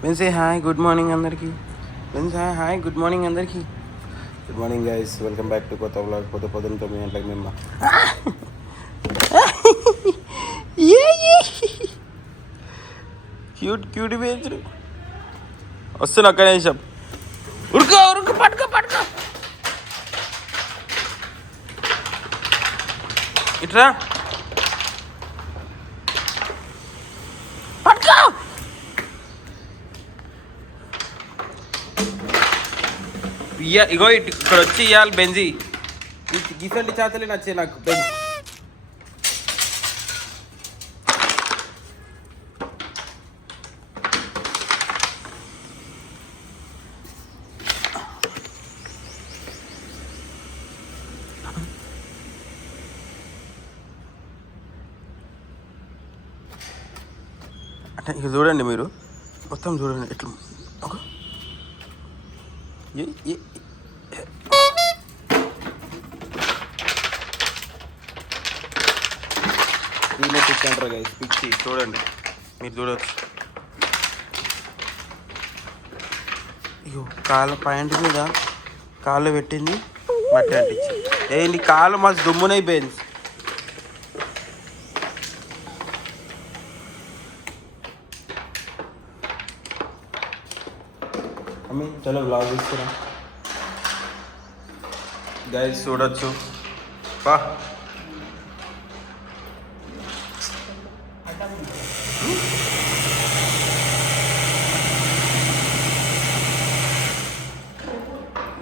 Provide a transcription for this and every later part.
Wednesday, hi, good morning అందరికి. Wednesday, hi, good morning అందరికి. Good morning guys, welcome back to కొత్త vlog. పొద్దున్న 9 గంటలకు మేము క్యూట్ బేంచుడు వస్తున్నా ఒక్క నిమిషం. ఉరుకు పట్టుకో ఇట్రా పట్టుకో. ఇగో ఇక్కడ వచ్చి ఇవ్వాలి బెంజి. గిఫ్ట్ చేతలే నచ్చే నాకు బెంజ్. అంటే ఇక చూడండి, మీరు మొత్తం చూడండి ఎట్లా ఒక దీనే పిచ్చి అంటారు గైస్, పిచ్చి. చూడండి, మీరు చూడవచ్చు. అయ్యో, కాళ్ళ పాయింట్ మీద కాళ్ళు పెట్టింది మట్టి అంటించి. ఏంటి కాళ్ళు మస్తు దుమ్మునైపోయింది. చలో బ్లాగ్ తీసుకురా గైస్, చూడొచ్చు. బా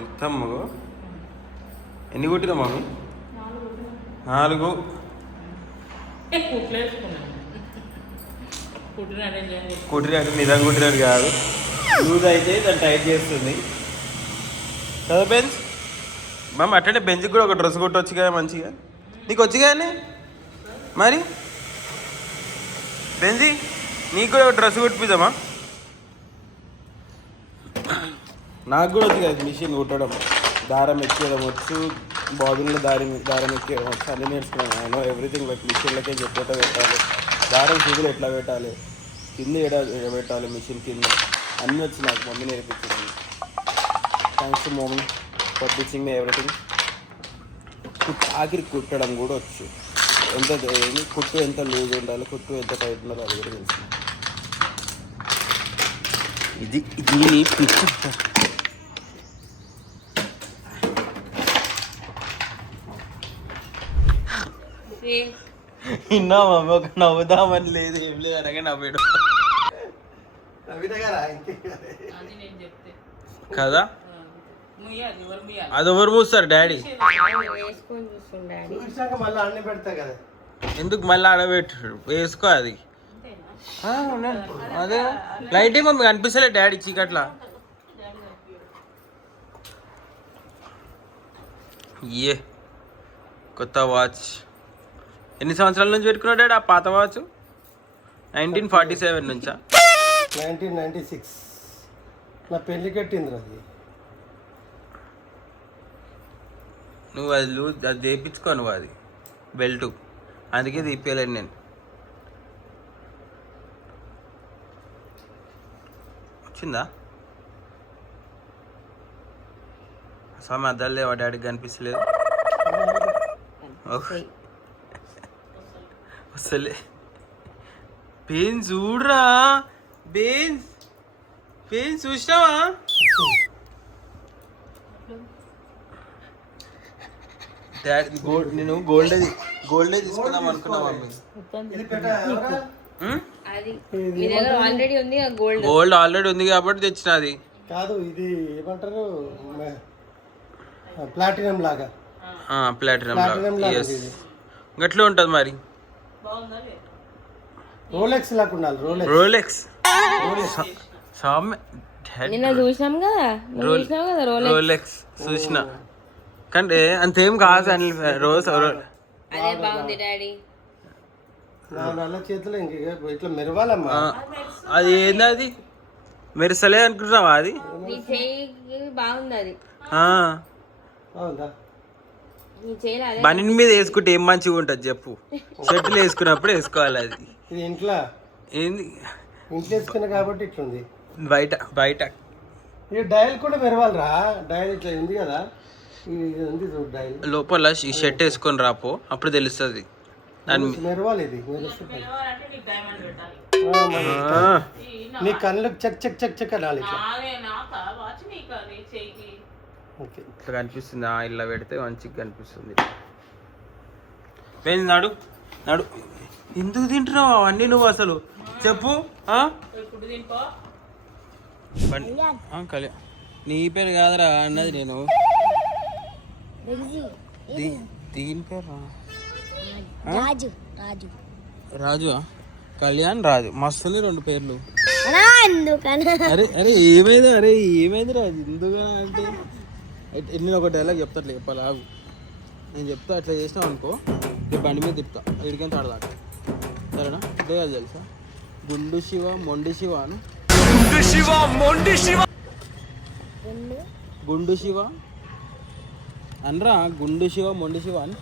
ఇస్తాము. ఎన్ని కొట్టినా మమ్మీ? 4. కుట్టినట్టు నిజంగా కుట్టినట్టు కాదు, లూజ్ అయితే దాన్ని టైట్ చేస్తుంది కదా బెంచ్. మేము అట్టంటే బెంచ్కి కూడా ఒక డ్రెస్ కొట్టవచ్చు కదా మంచిగా. నీకు వచ్చి కానీ మరి బెంజి నీకు కూడా ఒక డ్రెస్ కుట్టిద్దామా? నాకు కూడా వచ్చి కదా మిషన్ కుట్టడం, దారం ఎక్కేయడం వచ్చు, బాబుల్లో దారం ఎక్కేయడం వచ్చు, అన్నీ నేర్చుకున్నాను. I know everything. లైక్ మిషన్లకే చెప్పేట పెట్టాలి, దారం సూదులు ఎట్లా పెట్టాలి, కింద ఎడ పెట్టాలి, మిషన్ కింద అన్నీ వచ్చి నాకు మమ్మీ నేర్పించింది. Thanks to mummy for teaching me everything. ఆఖరికి కుట్టడం కూడా వచ్చు. కుట్టు ఎంత లూజ్ ఉండాలి, కుట్టు ఎంత టైట్ ఉండాలి అది కూడా తెలుసు. ఇది పిచ్చి. ఇన్నా మమ్మీ ఒక నవ్వుదామని లేదు, ఏం లేదు అనగా నవ్వాడు కదా. అది ఎవరు మూస్తారు? డాడీ. ఎందుకు మళ్ళీ ఆడబెట్టాడు? వేసుకో అది. అదే లైట్ ఏమో మీకు అనిపిస్తలే డాడీ చీకట్లా? ఏ కొత్త వాచ్ ఎన్ని సంవత్సరాల నుంచి పెట్టుకున్నాడు డాడీ? ఆ పాత వాచ్ 1947 నుంచా? 1996 నా పెళ్లి కట్టింది అది. నువ్వు అది చేయించుకో, నువ్వు అది బెల్ట్, అందుకే తీపియలేను నేను. వచ్చిందా స్వామి? అద్దాలు లేవా డాడీకి? కనిపిస్తలేదు. వస్తలే. పెయిన్ చూడరా, పెయిన్ చూసినావా? నేను గోల్డే తీసుకుందాం అనుకున్నా మమ్మీ. గోల్డ్ ఆల్రెడీ ఉంది కాబట్టి తెచ్చిన. అది కాదు, ఇది ఏమంటారు, ప్లాటినం లాగా. ప్లాటినం గట్లా ఉంటుంది మరి. రోలెక్స్ లాగా ఉండాలి. రోలెక్స్ రోలెక్స్ చూసిన కంటే అంతేం కాదు అని రోజు. చేతిలో ఇట్లా మెరవాలమ్మా. అది ఏంది? అది మెరసలే అనుకుంటున్నావా? అది బని మీద వేసుకుంటే ఏం మంచిగా ఉంటుంది చెప్పు? షర్ట్లు వేసుకున్నప్పుడు వేసుకోవాలి. అది ఇంట్లో ఏంది ఇంట్లో వేసుకున్నా కాబట్టి ఇట్లుంది. బయట బయట ఈ డయల్ కూడా మెరవాలరా. డయల్ ఇట్లా ఉంది కదా, ఇది ఉంది చూడు డయల్. లోపల ఈ షర్ట్ వేసుకొని రాపో, అప్పుడు తెలుస్తుంది. మెరవాలి ఇది. నీ కళ్ళకు చెక్ చెక్ చెక్ చెక్ అనాలి ఇట్లా. ఓకే, ఇట్లా కనిపిస్తుంది. ఇలా పెడితే మంచిగా కనిపిస్తుంది. పోయింది నాడు నాడు. ఎందుకు తింటున్నావు అవన్నీ నువ్వు అసలు చెప్పు? కళ్యాణ్ నీ పేరు కాదురా అన్నది నేను. దీని పేరు రాజు. కళ్యాణ్ రాజు మస్తుంది 2 పేర్లు. అరే అరే ఏమైంది? అరే ఏమైంది రాజు ఎందుకు అంటే నేను ఒక డైలాగ్ చెప్తాట్లే చెప్పాలి. ఆగు, నేను చెప్తా. అట్లా చేసినావు అనుకో, బండి మీద తిప్పుతా ఇడికంత ఆడదాకా. సరేనా? డైలాగ్ తెలుసా? గుండు శివ మొండి శివ అని. గుండు శివ అనరా, గుండు శివ మొండి శివ అని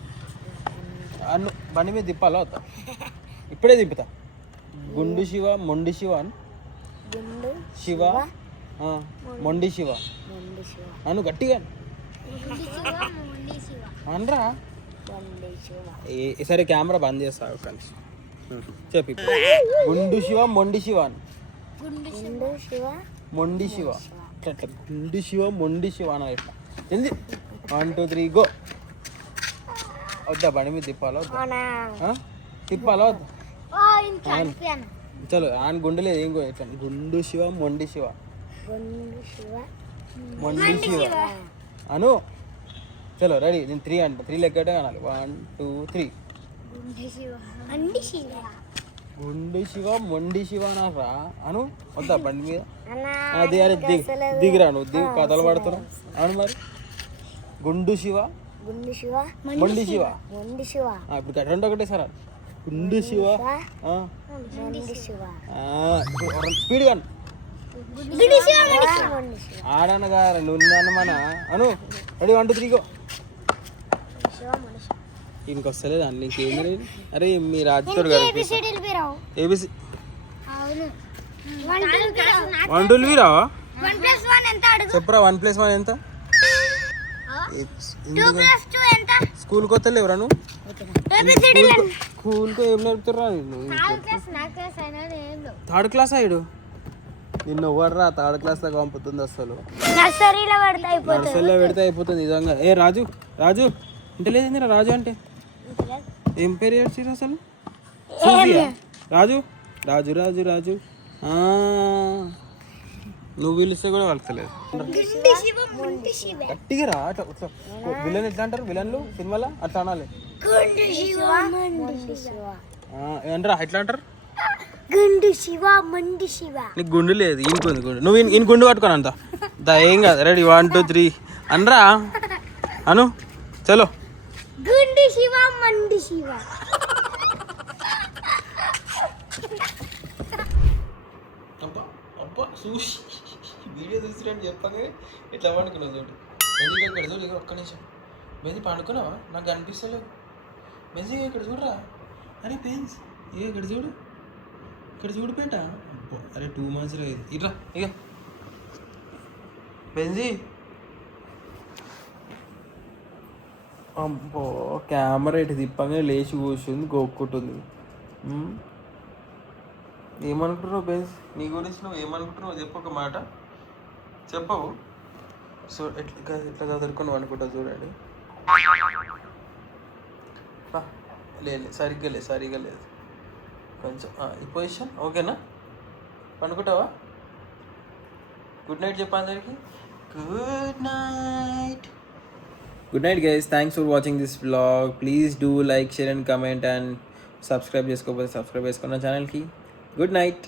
అన్ను. బండి మీద తిప్పాలా వద్దా? ఇప్పుడే తిప్పుతా. గుండు శివ మొండి శివ అని. శివ మొండి శివ అను గట్టిగా అనరా. సరే కెమెరా బంద్ చేస్తా కానీ చెప్పి. గుండు శివ మొండి శివ అని. మొండి శివ అట్లా. గుండు శివ మొండి శివ అని ఇట్లా. ఎంది 1 2 3 గో. వద్దా బండి మీద తిప్పాలా వద్దా? తిప్పాలా వద్దా? చలో ఆయన గుండె లేదు ఏం ఇట్లా. గుండు శివ మొండి శివ మొండి శివ అను. చలో రెడీ. నేను 3 అంట. 3 లెక్కటే అనాలి. 1 2 3. గుండు శివ మొండి శివ అనారా అను. వద్దా బండి మీద? అరే దిగిరా నువ్వు. దిగి కథలు పడుతున్నావు అను. మరి గుండు శివ మొండి శివ. ఇప్పుడు 2 ఒకటే సార్. గుండు శివ స్పీడ్ గా ఆడనగా నువ్వు మన అను. Ready 1 2 3 go. ఇంకొస్తలేదు అన్ని ఇంకేం లేదు. అరే మీ రాజుతో ఏబిసి 1 2 3 రావా? చెప్పరా 1 + 1 ఎంత? స్కూల్ కొత్త లేవురా నువ్వు? స్కూల్కి ఏం నేర్పుతురా? 3rd క్లాస్ అయ్యాడు. నిన్ను ఎవర్రా 3rd క్లాస్ దాకా పంపుతుంది అసలు? నర్సరీలో పెడితే అయిపోతుంది నిజంగా. ఏ రాజు రాజు అంటే లేదండి. రాజు అంటే ఏం పేరు చేసి అసలు? రాజు రాజు రాజు రాజు. నువ్వు పిలిస్తే కూడా కలుస్తలేదు. గట్టిగా రా. అట్లా విలన్ ఎట్లా అంటారు? విలన్లు సినిమాలో అట్లా అనాలి. ఏంట్రా ఎట్లా అంటారు? నీకు గుండు లేదు, ఈయనకుంది గుండు. నువ్వు ఈయన గుండు పట్టుకోను అంత దా. ఏం కాదు. రెడీ 1 2 3 అనరా అను. చలో. చూసి వీడియో చూసిరండి చెప్పగా ఇట్లా పండుకున్నావు చూడు. బెంజీ ఇక్కడ చూడు. ఒక్క నిమిషం బెంజీ పండుకున్నావా? నాకు కనిపిస్తలేవు. బెంజీ ఇక్కడ చూడరా. అరే బెంజ్ ఇక్కడ చూడు. ఇక్కడ చూడు పేట. అరే 2 months రా ఇది. ఇట్లా ఇక బెంజీ. అబ్బో కెమెరా ఇటు తిప్పగా లేచి కూర్చుంది, గోక్కుంటుంది. ఏమనుకుంటున్నావు బెంజ్? నీ గురించి నువ్వు ఏమనుకుంటున్నావు చెప్పు, ఒక మాట చెప్పవు. సో ఎట్లా ఇట్లా చదువుకున్నావు అనుకుంటా చూడండి. లేదు సరిగ్గా లేదు కొంచెం. ఈ పొజిషన్ ఓకేనా? పండుకుంటావా? గుడ్ నైట్ చెప్పా అందరికి. Good night guys. Thanks for watching this vlog. Please do like, share and comment and subscribe చేసుకోకపోతే సబ్స్క్రైబ్ చేసుకున్న ఛానల్కి. Good night.